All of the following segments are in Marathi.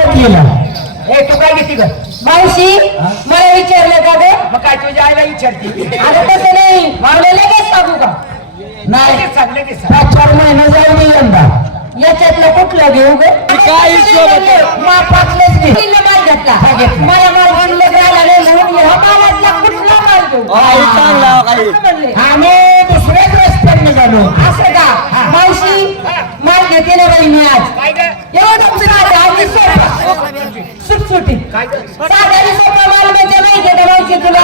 ए तू काय घेते ग? मावशी मला विचारलं का ग? मग काय तुझ्या आईला विचारते? अगं तसं नाही. मला लगेच सांगू का? नाही. लगेच सांग लगेच सांग. पाच चार महिने जाऊ दे यंदा. याच्यातलं कुठलं घेऊ ग? काय? मापातलंच घे किल्ला माल घेतला. मला माल म्हणलं जायला नाही म्हणून ह्या मालातला कुठला माल घेऊ. आम्ही दुसऱ्याच रस्त्याने निघालो. असं का? मावशी माल घेते ना बाई मी आज. सुटसुटी काय ग साधा आणि सोपा माल माहितीये का मावशी तुला.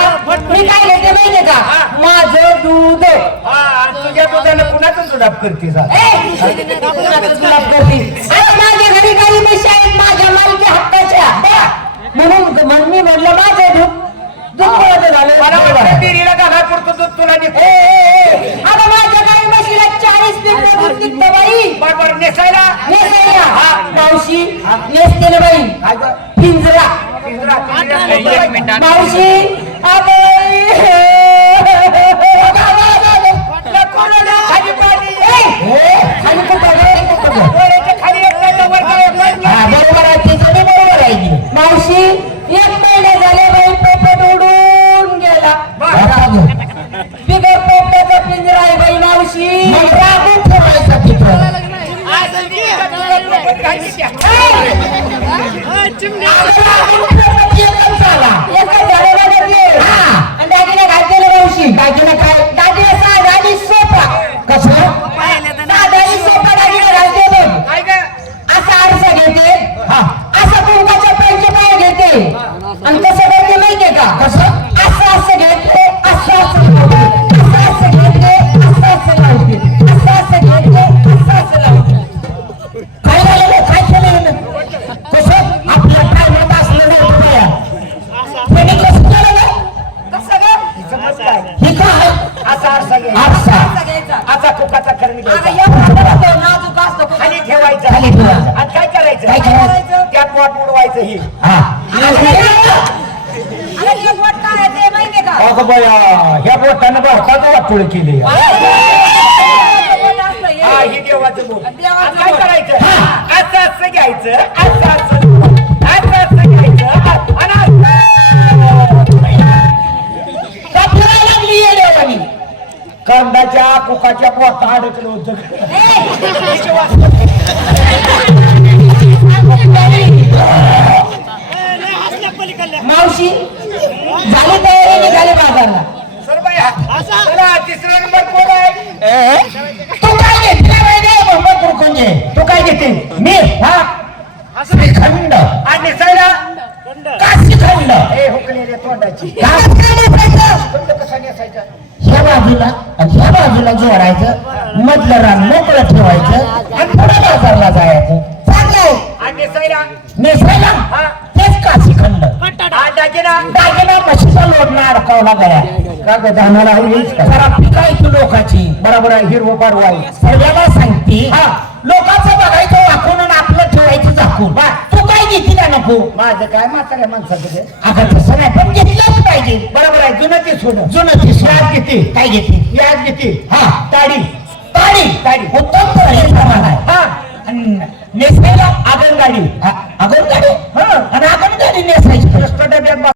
मी काय घेते माहितीये का माझं दूध हा आणि तुझ्या दुधानं कुणाचं जुडाप करते जा ए, कुणाचं गुलाब करते. आता माझ्या घरी काही म्हशी आहेत. माझ्या मालकी हक्काच्या. म्हणून म्हणून मी म्हणलं माझं दूध दूध कोणाचं झालं? मला वाटतं. डेअरीला दूध तुला ए, आता माझ्या गाई म्हशीला चाळीस लिटर दूध निघतं बाई. बरोबर. नेसायला? नेसायला. मावशी नेसते ना बाई. काय ग? पिंजरा पिंजरा, पिंजरा. एक आणि कसं करते माहितीये का कसं असं असं घेते असं असं लावते असं असं घेते असं असं लावते असं असं घेते असं असं लावते काय झालं? काय केलं? कसं आपल्या टायमात असलं नाही काय? त्याने कसं केलं रे? कसं काय? हे काय? असा आरसा घ्यायचा. असा कुकाचा मोठा नाजूक असतो? खाली ठेवायचं खाली ठेवायचं. आणि काय करायचं काय करायचं? त्यात वाट बुडवायचं ही हा. अरे हे बोट काय आहे ते माहितीये का? अगं बया ह्या बोटानं भारताचं वाटोळ केली हे. हा ही देवाचं बोट. काय. करायचं? असं असं घ्यायचं असं असं असं असं घ्यायचं आणि? कंदाच्या कुकाच्या पोटा अडकलं होतं मावशी झाली तयारी निघाले बाजारला सर बाया चला, तिसरा नंबर कोण आहे तू काय घेतला पाहिजे मोहम्मद बुरखुंजे तू काय घेते मी हा श्रीखंड आणि निसायला काशीखंड हे हुकलेल्या तोंडाची खंड कसा नेसायचा ह्या बाजूला आणि ह्या बाजूला जोडायचं अडकावला गया का ग धानाला होईच का? जरा पिकायची लोकाची. बरोबर आहे हिरवं पाडवा आहे. सांगते. हा. लोकांचं बघायचं वाकून आणि आपलं ठेवायचं झाकून. तू काय घेतली नको? माझं काय म्हाताऱ्या माणसाचं ते? अगं तसं नाही पण घेतलंच पाहिजे. बरोबर आहे जुनं ते सोनं. जुनं ते सोनं. किती काय घेतली याद किती हा. ताडी ताडी ताडी. उत्तम प्रमाण